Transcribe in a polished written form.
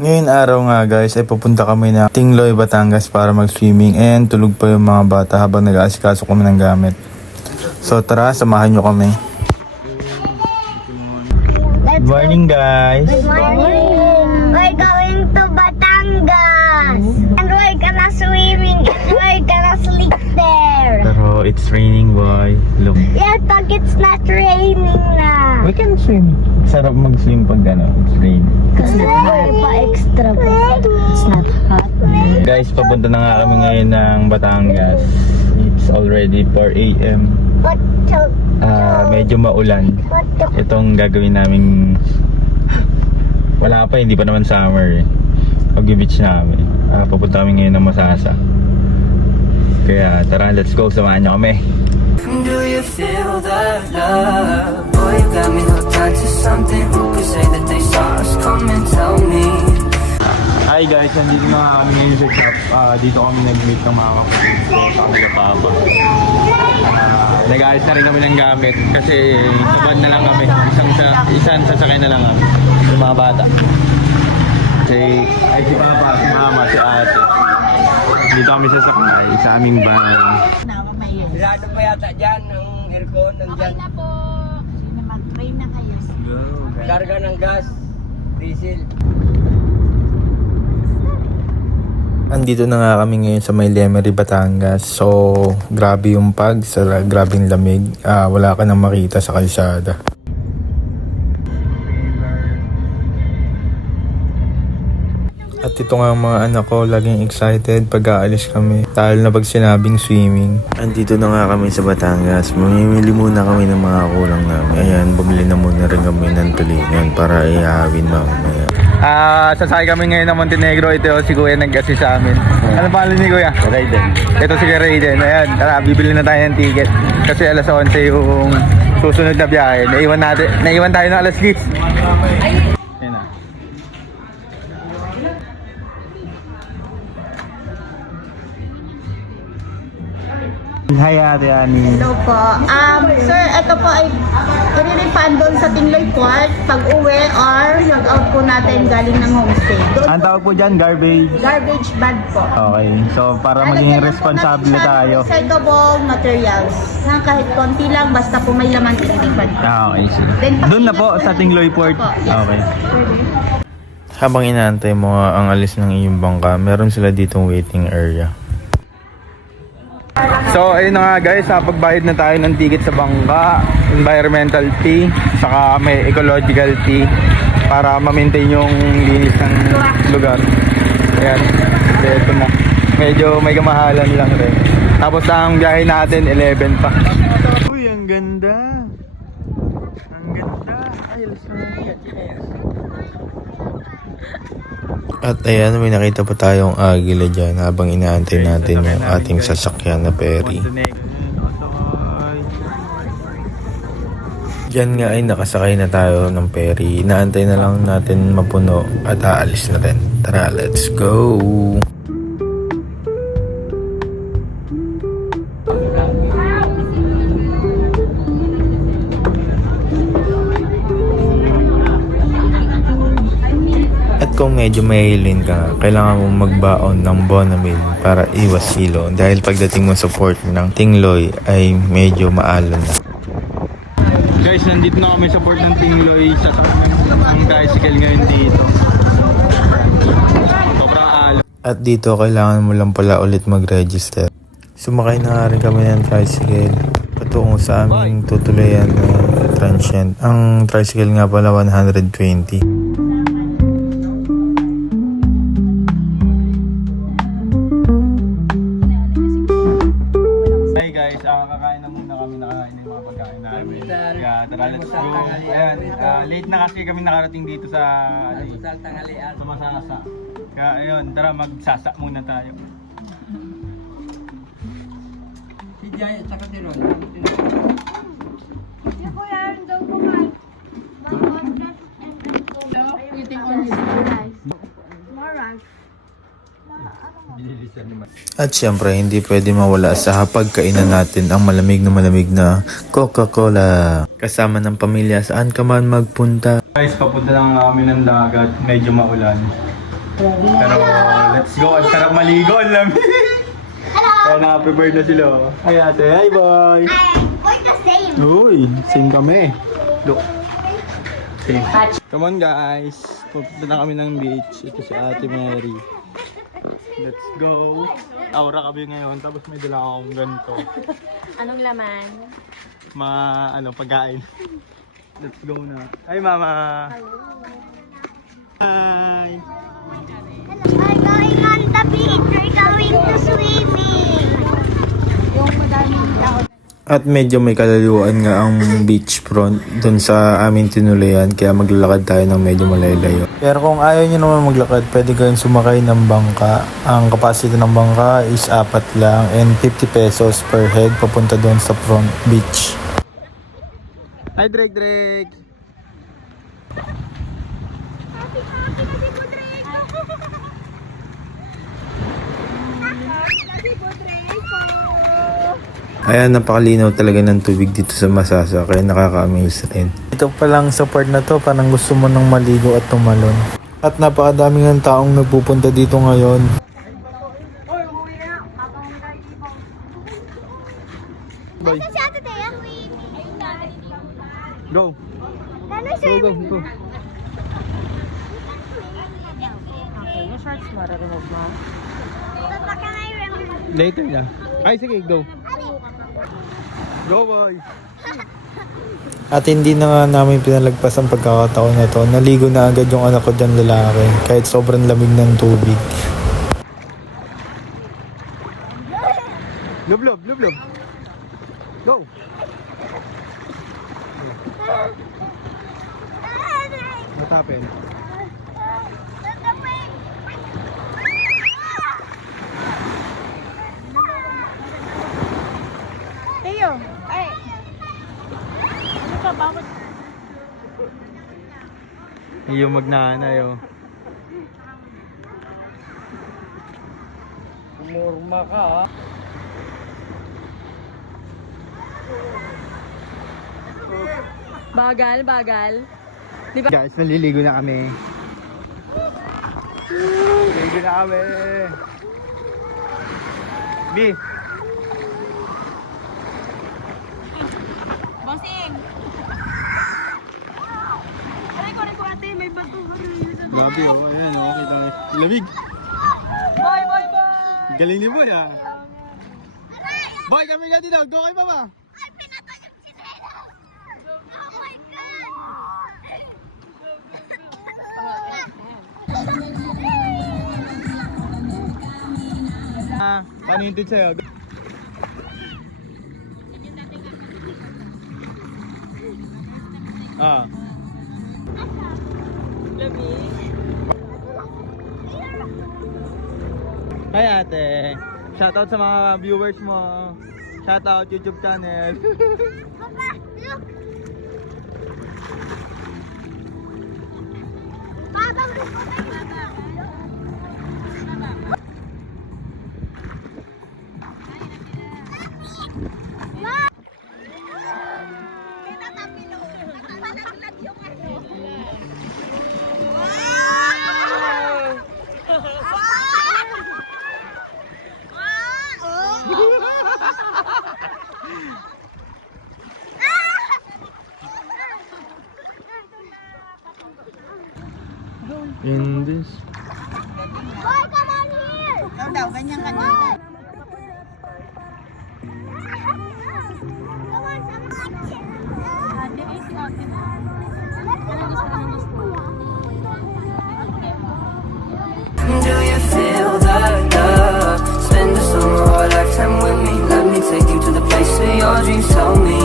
Ngayon araw nga guys ay pupunta kami na Tingloy, Batangas para mag-swimming and tulog pa yung mga bata habang nag-aasikaso kami ng gamit. So tara, samahan nyo kami. Good morning guys! Good morning! We're going to Batangas! And we're gonna swimming and we're gonna sleep there! Pero it's raining boy. Look. Yeah, pag it's not raining na! We can swim. Sarap mag-swim pag it's raining. It's not hot pa extra pa. It's not hot. Guys, papunta na nga kami ngayon ng Batangas. It's already 4 AM. Medyo maulan. Itong gagawin naming wala pa, hindi pa naman summer eh. Pag-beach namin. Papunta kami ngayon ng Masasa. Kaya tara, let's go, samahan niyo kami. Do you feel that love? Boy, you got me hooked onto something. Who could say that they saw us? Come and tell me. Hi guys, nandito na kami ngayon sa shop. Dito kami nag-meet ng mga kapatid ko sa kanila papa. Nag-ayos na rin kami ng gamit kasi sabad na lang kami. Isang sasakay na lang kami. Yung mga bata. Si papa, si mama, si ate. Dito kami sasakay sa aming van. Sarado pa yata dyan ng aircon, nandyan. Okay na po. Sige, mag-train na kayo. Karga ng gas, diesel. Andito na nga kami ngayon sa may Lemery, Batangas. So, grabe yung grabing lamig. Wala ka nang makita sa kalsada. At ito nga ang mga anak ko, laging excited pag aalis kami. Dahil na pag sinabing swimming. Andito na nga kami sa Batangas. Mamimili muna kami ng mga kulang namin. Ayan, bumili na muna rin kami ng tulingan para ihawin mamaya. Sasakay kami ngayon ng Montenegro. Ito si Kuya nag-assist sa amin. Ano pangalan ni Kuya? Raiden. Ito si Raiden. Ayan, tara, bibili na tayo ng ticket. Kasi alas 11 yung susunod na biyahe. Naiwan tayo ng alas 10. Ayan na. Hi Ate Ani. Hello po. Sir, ito po ay i-refund doon sa Tingloy Port pag uwi or mag-out po natin galing ng homestay. Doon Ang tawag po dyan, garbage. garbage bag po. Okay, so para maging responsable tayo. Recyclable materials. Kahit konti lang, basta po may laman i-refund. Okay, sige. Then, Doon na po sa Tingloy Port. Opo, yes. Okay. Habang inaantay mo ang alis ng iyong bangka, meron sila ditong waiting area. So ayun na nga guys, pagbayad na tayo ng ticket sa bangka, environmental fee, saka may ecological fee para ma-maintain yung linis ng lugar. Ayan, ito na. Medyo may kamahalan lang rin. Tapos ang biyahe natin 11 pa. Uy, ang ganda. Ang ganda. Ay, at ayan, may nakita pa tayong agila dyan habang inaantay natin yung ating sasakyan na ferry. Diyan nga ay nakasakay na tayo ng ferry. Inaantay na lang natin mapuno at aalis na rin. Tara, let's go! Kung medyo mahilin ka, kailangan mong magbaon ng Bonamil para iwas hilo dahil pagdating mo sa port ng Tingloy ay medyo maalan na. Guys, nandito na kami sa port ng Tingloy. Sasakyan ng tricycle ngayon dito. Sobrang alon. At dito kailangan mo lang pala ulit mag-register. Sumakay na nga rin kami ng tricycle patungo sa aming tutulayan na transient. Ang tricycle nga pala 120. Kakain na muna kami, nakain ng mga pagkain namin. Kaya tara, let's go. Ayan, late na kasi kami nakarating dito sa Masasa. Kaya ayun, tara magsasa muna tayo. Si Jay at saka si Ron. At syempre, hindi pwede mawala sa hapagkainan natin ang malamig na Coca-Cola. Kasama ng pamilya saan ka man magpunta. Guys, papunta lang kami ng dagat. Medyo maulan. Pero let's go. Ang sarap maligo. Ang lamig. Kaya naka-prepared na sila. Hi ate. Hi boy. We're the same. Uy, same kami. Look. Same. Come on guys. Pupunta na kami ng beach. Ito si Ate Mary. Let's go. Aura kami ngayon. Tapos may dala akong ganito. Anong laman? Pagkain. Let's go na. Hi mama. Hi. We're going on the beach. We're going to swimming. At medyo may kalaliwaan nga ang beachfront dun sa aming tinulayan, kaya maglalakad tayo ng medyo malalayo. Pero kung ayaw nyo naman maglakad, pwede kayong sumakay ng bangka. Ang capacity ng bangka is 4 lang and 50 pesos per head papunta dun sa front beach. Hi Drake. Ayan, napakalinaw talaga ng tubig dito sa Masasa, kaya nakaka-amaze rin. Ito pa lang sa part na to, parang gusto mo nang maligo at tumalon. At napakadaming ng taong nagpupunta dito ngayon. Bye. Si Ate Thea. Go. Go. Yung shorts mo, remove mo. Later na. Ay, sige, go. Go, boy. At hindi na nga namin pinalagpas ang pagkakataon na to. Naligo na agad yung anak ko dyan lalaki, kahit sobrang lamig ng tubig. Lublob. Go. What happened? Teo, ay. Ano ka, bakit? Yung magnanay, oh. Umurma ka ha. Bagal. Guys, naliligo na kami. Naliligo na kami. B. Bossing! Aray ko ate, may bato. Grabe, oh. Ayan, oh. Kita nyo. Lamig. Boy! Galing ni Boy, ah. Boy, kami ka dito. Go kay Mama. Paano yung tip sa'yo? Hi ate. Shoutout sa mga viewers mo. Shoutout YouTube channel. Papa, look. Papa, In this. Boy, come on here. Ikaw daw, ganyan. Come on, Ate, ay si ate. Do you feel that love? Spend the summer or lifetime with me. Let me take you to the place where your dreams tell me